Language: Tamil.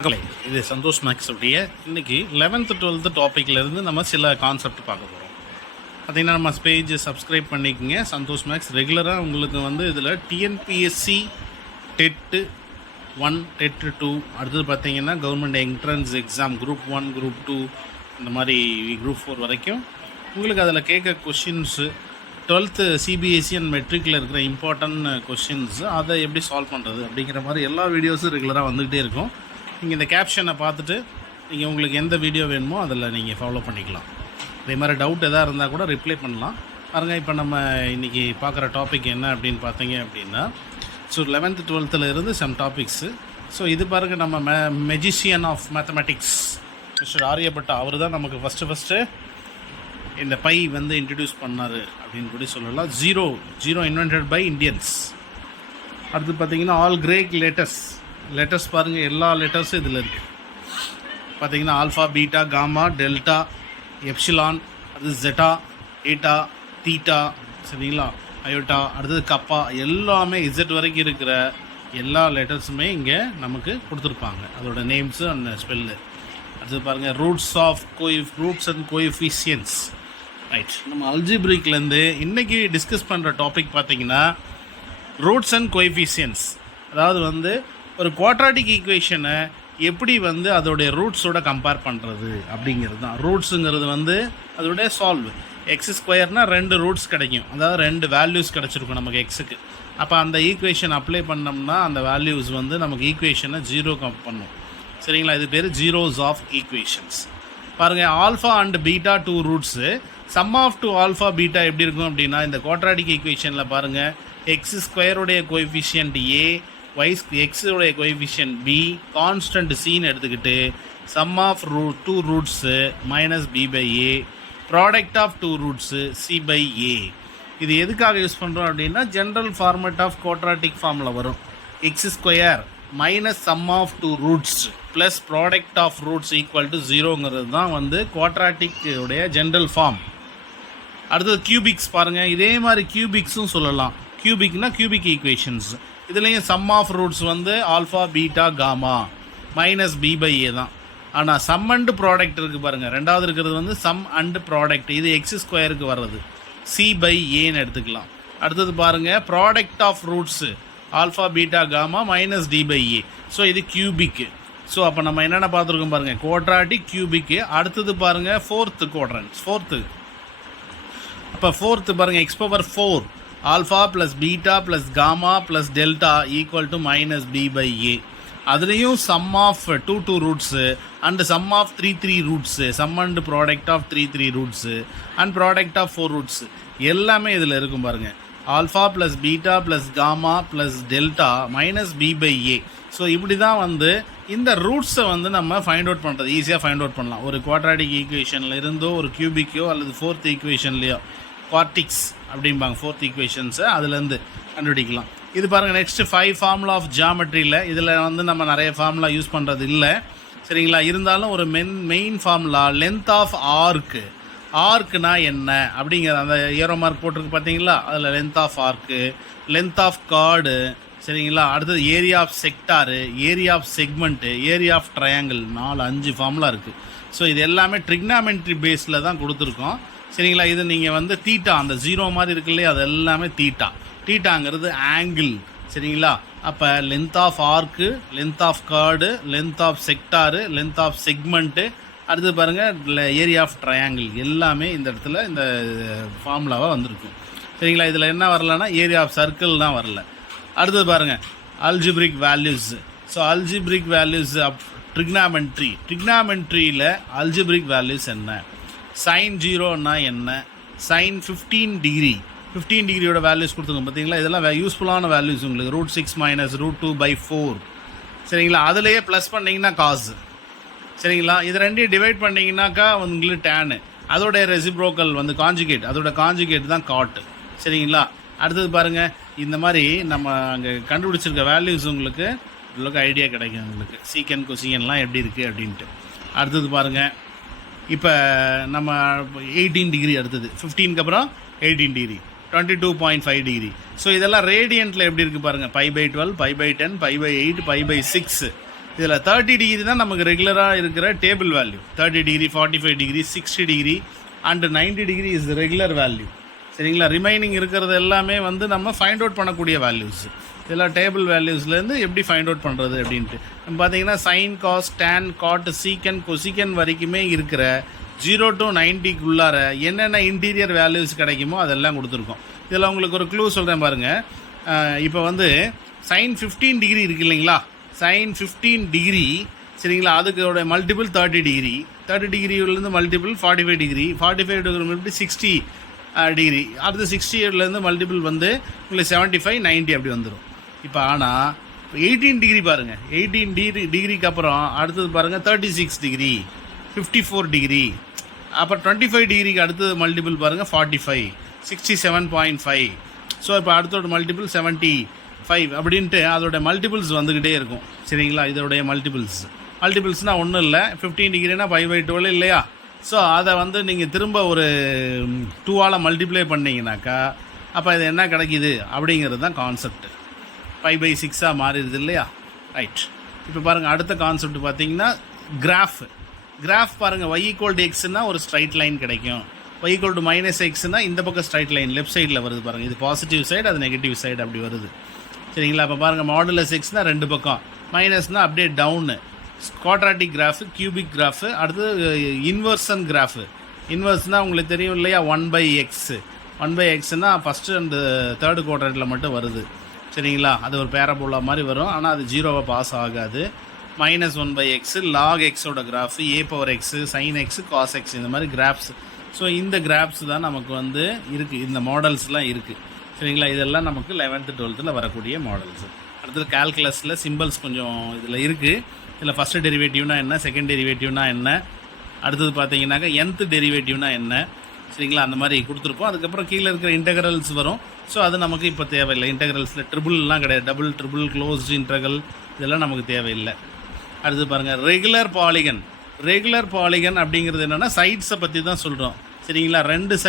இது சந்தோஷ் மேக்ஸ் உடைய இன்றைக்கி 11th 12th டாப்பிக்லேருந்து நம்ம சில கான்செப்ட் பார்க்க போகிறோம். பார்த்திங்கன்னா நம்ம பேஜ் சப்ஸ்கிரைப் பண்ணிக்கோங்க. சந்தோஷ் மேக்ஸ் ரெகுலராக உங்களுக்கு வந்து இதில் டிஎன்பிஎஸ்சி டெட்டு 1 டெட்டு 2 அடுத்தது பார்த்திங்கன்னா government entrance exam group 1 group 2 இந்த மாதிரி குரூப் 4 வரைக்கும் உங்களுக்கு அதில் கேட்க கொஷின்ஸு 12th சிபிஎஸ்சி அண்ட் மெட்ரிக்கில் இருக்கிற இம்பார்ட்டன்ட் கொஷின்ஸு அதை எப்படி சால்வ் பண்ணுறது அப்படிங்கிற மாதிரி எல்லா வீடியோஸும் ரெகுலராக வந்துக்கிட்டே இருக்கும். நீங்கள் இந்த கேப்ஷனை பார்த்துட்டு நீங்கள் உங்களுக்கு எந்த வீடியோ வேணுமோ அதில் நீங்கள் ஃபாலோ பண்ணிக்கலாம். இதே மாதிரி டவுட் எதாக இருந்தால் கூட ரிப்ளை பண்ணலாம். பாருங்கள், இப்போ நம்ம இன்றைக்கி பார்க்குற டாபிக் என்ன அப்படின்னு பார்த்தீங்க அப்படின்னா, ஸோ 11th 12th இருந்து சம் டாபிக்ஸு. ஸோ இது பாருங்கள், நம்ம magician of mathematics mister Aryabhata அவர் தான் நமக்கு ஃபஸ்ட்டு இந்த பை வந்து இன்ட்ரடியூஸ் பண்ணார் அப்படின்னு கூட சொல்லலாம். Zero invented by Indians. அடுத்து பார்த்திங்கன்னா ஆல் கிரேக் லெட்டர்ஸ் பாருங்கள், எல்லா லெட்டர்ஸும் இதில் இருக்குது. பார்த்திங்கன்னா alpha, beta, gamma, delta, epsilon, அடுத்தது ஜெட்டா, ஏட்டா, தீட்டா, சரிங்களா, அயோட்டா, அடுத்தது கப்பா, எல்லாமே இசட் வரைக்கும் இருக்கிற எல்லா லெட்டர்ஸுமே இங்கே நமக்கு கொடுத்துருப்பாங்க, அதோட நேம்ஸு அந்த ஸ்பெல்லு. அடுத்தது பாருங்கள் ரூட்ஸ் அண்ட் கோஎஃபிஷியன்ட்ஸ். ரைட், நம்ம அல்ஜிப்ரிக்லேருந்து இன்றைக்கி டிஸ்கஸ் பண்ணுற டாபிக் பார்த்திங்கன்னா ரூட்ஸ் அண்ட் கோஎஃபிஷியன்ட்ஸ். அதாவது வந்து ஒரு குவாட்ராட்டிக் ஈக்குவேஷனை எப்படி வந்து அதோடைய ரூட்ஸோட கம்பேர் பண்ணுறது அப்படிங்கிறது தான். ரூட்ஸுங்கிறது வந்து அதோடைய சால்வ். எக்ஸ் ஸ்கொயர்னால் 2 ரூட்ஸ் கிடைக்கும், அதாவது 2 வேல்யூஸ் கிடச்சிருக்கும் நமக்கு எக்ஸுக்கு. அப்போ அந்த ஈக்குவேஷன் அப்ளை பண்ணோம்னா அந்த வேல்யூஸ் வந்து நமக்கு ஈக்குவேஷனை 0 பண்ணும், சரிங்களா. இது பேர் ஜீரோஸ் ஆஃப் ஈக்குவேஷன்ஸ். பாருங்கள், alpha and beta 2 roots. Sum of 2 alpha beta எப்படி இருக்கும் அப்படின்னா, இந்த குவாட்ராட்டிக் ஈக்குவேஷனில் பாருங்கள், எக்ஸ் ஸ்கொயருடைய கோஎஃபிஷியன்ட் ஏ, எக்ஸுடைய கோஎஃபிஷியன்ட் பி, கான்ஸ்டன்ட் சின்னு எடுத்துக்கிட்டு sum of 2 roots minus b by a, product of 2 roots c by a. இது எதுக்காக யூஸ் பண்ணுறோம் அப்படின்னா, ஜென்ரல் ஃபார்மேட் ஆஃப் குவாட்ராட்டிக் ஃபார்மில் வரும். X square minus sum of 2 roots plus product of roots equal to 0ங்கிறது தான் வந்து குவாட்ராட்டிக் உடைய ஜென்ரல் ஃபார்ம். அடுத்தது கியூபிக்ஸ் பாருங்கள், இதே மாதிரி கியூபிக்ஸும் சொல்லலாம். Cubic equations. இதுலேயும் சம் ஆஃப் ரூட்ஸ் வந்து alpha, beta, gamma minus b by a தான். ஆனால் சம் அண்டு ப்ராடக்ட் இருக்குது பாருங்கள், ரெண்டாவது இருக்கிறது வந்து சம் அண்டு ப்ராடக்ட். இது எக்ஸ் ஸ்கொயருக்கு வர்றது சி பை ஏன்னு எடுத்துக்கலாம். அடுத்தது பாருங்கள், product of roots alpha, beta, gamma minus D by A. So இது கியூபிக்கு. ஸோ அப்போ நம்ம என்னென்ன பார்த்துருக்கோம் பாருங்கள், குவாட்ராட்டிக், கியூபிக்கு. அடுத்தது பாருங்கள் ஃபோர்த்து குவாட்ரண்ட். அப்போ ஃபோர்த்து பாருங்கள், x power 4 alpha plus beta plus gamma plus delta equal to minus b by a. அதுலேயும் sum of 2 roots and sum of 3 roots, sum and product of 3 roots and product of 4 roots எல்லாமே இதில் இருக்கும் பாருங்கள். Alpha plus beta plus gamma plus delta minus b by A. So இப்படி தான் வந்து இந்த ரூட்ஸை வந்து நம்ம ஃபைண்ட் அவுட் பண்ணுறது, ஈஸியாக ஃபைண்ட் அவுட் பண்ணலாம். ஒரு குவாட்ராட்டிக் ஈக்குவேஷனில் இருந்தோ, ஒரு கியூபிக்கோ அல்லது 4th ஈக்குவேஷன்லையோ, குவார்டிக்ஸ் அப்படிம்பாங்க 4th ஈக்குவேஷன்ஸை, அதுலேருந்து கண்டுபிடிக்கலாம். இது பாருங்கள், நெக்ஸ்ட்டு 5 ஃபார்முலா ஆஃப் ஜியாமெட்ரியில். இதில் வந்து நம்ம நிறைய ஃபார்முலா யூஸ் பண்ணுறது இல்லை, சரிங்களா. இருந்தாலும் ஒரு மெயின் ஃபார்முலா லென்த் ஆஃப் ஆர்க்குனா என்ன அப்படிங்கிற அந்த ஏரோ மார்க் போட்டிருக்கு பார்த்தீங்களா, அதில் length of arc, length of chord, சரிங்களா. அடுத்தது area of sector, area of segment, area of triangle, 4-5 formula இருக்குது. ஸோ இது எல்லாமே ட்ரிக்னாமெட்ரி பேஸில் தான் கொடுத்துருக்கோம், சரிங்களா. இது நீங்கள் வந்து தீட்டா, அந்த 0 மாதிரி இருக்கு இல்லையா, அது எல்லாமே தீட்டாங்கிறது ஆங்கிள், சரிங்களா. அப்போ length of arc, length of chord, length of sector, length of segment, அடுத்து பாருங்கள் ஏரியா ஆஃப் ட்ரையாங்கிள், எல்லாமே இந்த இடத்துல இந்த ஃபார்முலாவாக வந்திருக்கும், சரிங்களா. இதில் என்ன வரலன்னா ஏரியா ஆஃப் சர்க்கிள் தான் வரல. அடுத்தது பாருங்கள் algebraic values. So algebraic values of ட்ரிக்னாமெட்ரியில் அல்ஜிப்ரிக் வேல்யூஸ் என்ன, சைன் 0ன்னா என்ன, சைன் 15 டிகிரியோட வேல்யூஸ் கொடுத்துருங்க பார்த்தீங்களா. இதெல்லாம் யூஸ்ஃபுல்லான வேல்யூஸ் உங்களுக்கு. √6 மைனஸ் √2/4, சரிங்களா. அதுலேயே ப்ளஸ் பண்ணிங்கன்னா காசு, சரிங்களா. இது ரெண்டையும் டிவைட் பண்ணிங்கனாக்கா உங்களுக்கு டேனு. அதோடைய ரெசிப்ரோக்கல் வந்து காஞ்சுகேட், அதோட காஞ்சுகேட் தான் காட்டு, சரிங்களா. அடுத்தது பாருங்கள், இந்த மாதிரி நம்ம அங்கே கண்டுபிடிச்சிருக்க வேல்யூஸ் உங்களுக்கு ஐடியா கிடைக்கும் உங்களுக்கு, சீக்கன் கொசிகன்லாம் எப்படி இருக்குது அப்படின்ட்டு. அடுத்தது பாருங்கள், இப்போ நம்ம 18 டிகிரி, அடுத்தது 15க்கு அப்புறம் 18 டிகிரி, 22.5 டிகிரி. ஸோ இதெல்லாம் ரேடியண்ட்டில் எப்படி இருக்குது பாருங்கள், π/12, π/10, π/8, π/6. இதில் 30 டிகிரி தான் நமக்கு ரெகுலராக இருக்கிற table value. 30 degree, 45 degree, 60 degree and 90 degree is regular value. சரிங்களா? ரிமைனிங் இருக்கிறது எல்லாமே வந்து நம்ம ஃபைண்ட் அவுட் பண்ணக்கூடிய வேல்யூஸ். இதெல்லாம் டேபிள் வேல்யூஸ்லேருந்து எப்படி ஃபைண்ட் அவுட் பண்ணுறது அப்படின்ட்டு நம்ம பார்த்தீங்கன்னா சைன், காஸ், டேன், காட், சீக்கன், கொசிக்கன் வரைக்குமே இருக்கிற 0 to 90க்குள்ளார என்னென்ன இன்டீரியர் வேல்யூஸ் கிடைக்குமோ அதெல்லாம் கொடுத்துருக்கோம். இதில் உங்களுக்கு ஒரு க்ளூ சொல்கிறேன் பாருங்கள். இப்போ வந்து சைன் 15 டிகிரி இருக்குது இல்லைங்களா? சைன் 15 டிகிரி சரிங்களா? அதுக்கோட மல்டிபிள் 30 டிகிரி, 30 டிகிரிலேருந்து multiple 45 degree, 45 degree multiple 60 degree, அடுத்து 60லேருந்து மல்டிபிள் வந்து உங்களுக்கு 75, 90 அப்படி வந்துடும். இப்போ ஆனால் 18 டிகிரி பாருங்கள், 18 டிகிரிக்கு அப்புறம் அடுத்தது பாருங்கள் 36 டிகிரி, 54 டிகிரி, அப்புறம் 25 டிகிரிக்கு அடுத்தது மல்டிபிள் பாருங்கள் 45, 67.5. ஸோ இப்போ அடுத்தோட மல்டிபிள் 75 அப்படின்ட்டு அதோட மல்டிபிள்ஸ் வந்துக்கிட்டே இருக்கும். சரிங்களா? இதோடைய மல்டிபிள்ஸ்னால் ஒன்றும் இல்லை, 15 டிகிரினா 5/12 இல்லையா? ஸோ அதை வந்து நீங்கள் திரும்ப ஒரு 2ஆல் மல்டிப்ளை பண்ணிங்கனாக்கா அப்போ இது என்ன கிடைக்கிது அப்படிங்கிறது தான் கான்செப்ட். 5/6 மாறிடுது இல்லையா? ரைட். இப்போ பாருங்கள் அடுத்த கான்செப்ட் பார்த்தீங்கன்னா கிராஃப் பாருங்கள். y = xன்னா ஒரு ஸ்ட்ரைட் லைன் கிடைக்கும். y = -xன்னா இந்த பக்கம் ஸ்ட்ரைட் லைன் லெஃப்ட் சைடில் வருது பாருங்கள். இது பாசிட்டிவ் சைடு, அது நெகட்டிவ் சைடு அப்படி வருது. சரிங்களா? இப்போ பாருங்கள் மாடுலஸ் எக்ஸ்னால் ரெண்டு பக்கம், மைனஸ்னால் அப்படியே down. Quadratic graph, cubic graph, அடுத்தது இன்வர்சன் கிராஃபு. இன்வர்ஸ்னால் உங்களுக்கு தெரியும் இல்லையா? 1/x. 1/xன்னா ஃபஸ்ட்டு அண்ட் தேர்டு குவாட்ரண்ட்டில் மட்டும் வருது. சரிங்களா? அது ஒரு பேரபோலா மாதிரி வரும், ஆனால் அது 0 பாஸ் ஆகாது. -1/x log xோட graph, a/x, sin x, cos x இந்த மாதிரி கிராஃப்ஸ். ஸோ இந்த கிராஃப்ஸ் தான் நமக்கு வந்து இருக்குது, இந்த மாடல்ஸ்லாம் இருக்குது. சரிங்களா? இதெல்லாம் நமக்கு 11th 12th வரக்கூடிய மாடல்ஸ். அடுத்தது கால்குலஸில் சிம்பிள்ஸ் கொஞ்சம் இதில் இருக்குது. இதில் ஃபஸ்ட்டு டெரிவேட்டிவ்னா என்ன, செகண்ட் டெரிவேட்டிவ்னா என்ன, அடுத்தது பார்த்தீங்கன்னாக்கா nth டெரிவேட்டிவ்னா என்ன. சரிங்களா? அந்த மாதிரி கொடுத்துருப்போம். அதுக்கப்புறம் கீழே இருக்கிற இன்டெக்ரல்ஸ் வரும். ஸோ அது நமக்கு இப்போ தேவையில்லை. இன்டெக்ரல்ஸில் ட்ரிபிள்லாம் கிடையாது, டபுள், ட்ரிபிள், க்ளோஸ்டு இன்டெக்ரல் இதெல்லாம் நமக்கு தேவையில்லை. அடுத்து பாருங்கள் ரெகுலர் பாலிகன் அப்படிங்கிறது என்னென்னா சைட்ஸை பற்றி தான் சொல்கிறோம். சரிங்களா? 2 சைட்